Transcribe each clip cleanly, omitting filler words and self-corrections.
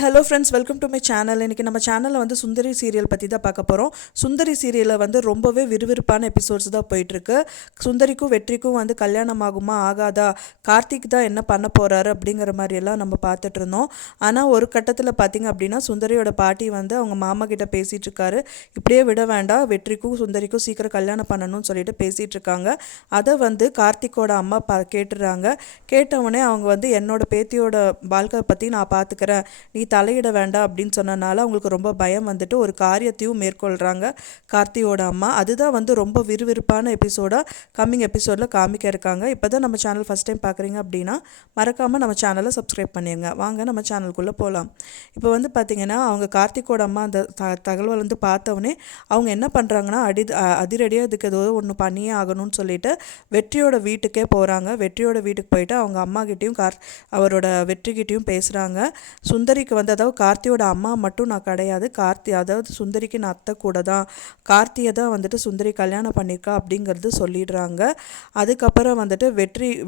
Hello friends, welcome to my channel. இன்றைக்கி நம்ம சேனலில் வந்து சுந்தரி சீரியல் பற்றி தான் பார்க்க போகிறோம். சுந்தரி சீரியலில் வந்து ரொம்பவே விறுவிறுப்பான எபிசோட்ஸ் தான் போயிட்டுருக்கு. சுந்தரிக்கும் வெற்றிக்கும் வந்து கல்யாணம் ஆகுமா ஆகாதா, கார்த்திக் தான் என்ன பண்ண போகிறாரு அப்படிங்கிற மாதிரியெல்லாம் நம்ம பார்த்துட்டு இருந்தோம். ஆனால் ஒரு கட்டத்தில் பார்த்திங்க அப்படின்னா சுந்தரியோட பாட்டி வந்து அவங்க மாமா கிட்ட பேசிகிட்டு இருக்காரு. இப்படியே விட வேண்டாம், வெற்றிக்கும் சுந்தரிக்கும் சீக்கிரம் கல்யாணம் பண்ணணும்னு சொல்லிட்டு பேசிகிட்டு இருக்காங்க. அதை வந்து கார்த்திக்கோட அம்மா கேட்டுடுறாங்க. கேட்டவுடனே அவங்க வந்து என்னோட பேத்தியோட வாழ்க்கை பற்றி நான் பார்த்துக்கிறேன், நீ தலையிட வேண்டாம் அப்படின்னு சொன்னனால அவங்களுக்கு ரொம்ப பயம் வந்துட்டு ஒரு காரியத்தையும் மேற்கொள்கிறாங்க கார்த்தியோட அம்மா. அதுதான் வந்து ரொம்ப விறுவிறுப்பான எபிசோடாக கம்மிங் எபிசோடில் காமிக்க இருக்காங்க. இப்போ தான் நம்ம சேனல் ஃபஸ்ட் டைம் பார்க்குறீங்க அப்படின்னா மறக்காமல் நம்ம சேனலை சப்ஸ்கிரைப் பண்ணிடுங்க. வாங்க நம்ம சேனலுக்குள்ளே போகலாம். இப்போ வந்து பார்த்திங்கன்னா அவங்க கார்த்திக்கோட அம்மா அந்த தகவல் வந்து பார்த்தவொடனே அவங்க என்ன பண்ணுறாங்கன்னா அதிரடியாக இதுக்கு ஏதோ ஒன்று பண்ணியே ஆகணும்னு சொல்லிட்டு வெற்றியோட வீட்டுக்கே போகிறாங்க. வெற்றியோட வீட்டுக்கு போயிட்டு அவங்க அம்மாக்கிட்டேயும் அவரோட வெற்றிக்கிட்டேயும் பேசுகிறாங்க. சுந்தரிக்கு வந்து அதாவது கார்த்தியோட அம்மா மட்டும் நான் கிடையாது, அதாவது சுந்தரிக்கு நான் அத்தை கூட தான், கார்த்தியை தான் வந்துட்டு சுந்தரி கல்யாணம் பண்ணியிருக்கா அப்படிங்கிறது சொல்லிடுறாங்க. அதுக்கப்புறம் வந்துட்டு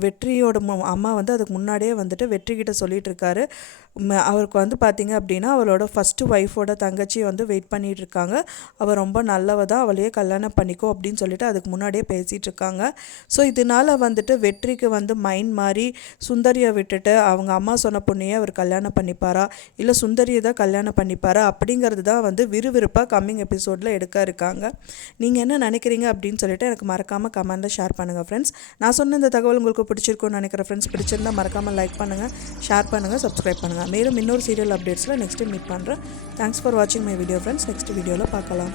வெற்றியோட அம்மா வந்து அதுக்கு முன்னாடியே வந்துட்டு வெற்றிக்கிட்ட சொல்லிட்டு இருக்காரு. அவருக்கு வந்து பார்த்திங்க அப்படின்னா அவளோட ஃபஸ்ட்டு ஒய்ஃபோட தங்கச்சி வந்து வெயிட் பண்ணிகிட்டு இருக்காங்க. அவள் ரொம்ப நல்லவ தான், அவளையே கல்யாணம் பண்ணிக்கோ அப்படின்னு சொல்லிட்டு அதுக்கு முன்னாடியே பேசிகிட்டு இருக்காங்க. ஸோ இதனால் வந்துட்டு வெற்றிக்கு வந்து மைண்ட் மாறி சுந்தரியை விட்டுட்டு அவங்க அம்மா சொன்ன பொண்ணையே அவர் கல்யாணம் பண்ணிப்பாரா இல்லை சுந்தரியை தான் கல்யாணம் பண்ணிப்பாரா அப்படிங்கிறது தான் வந்து விறுவிறுப்பாக கம்மிங் எபிசோடில் எடுக்க இருக்காங்க. நீங்கள் என்ன நினைக்கிறீங்க அப்படின்னு சொல்லிட்டு எனக்கு மறக்காமல் கமெண்ட்டில் ஷேர் பண்ணுங்கள் ஃப்ரெண்ட்ஸ். நான் சொன்ன இந்த தகவல் உங்களுக்கு பிடிச்சிருக்கும்னு நினைக்கிறேன் ஃப்ரெண்ட்ஸ். பிடிச்சிருந்தால் மறக்காமல் லைக் பண்ணுங்கள், ஷேர் பண்ணுங்கள், சப்ஸ்கிரைப் பண்ணுங்கள். மேலும் இன்னொரு சீரியல் அப்டேட்ஸில் நெக்ஸ்ட்டு மீட் பண்ணுறேன். தேங்க்ஸ் ஃபார் வாட்சிங் மை வீடியோ ஃப்ரெண்ட்ஸ். நெக்ஸ்ட் வீடியோவில் பார்க்கலாம்.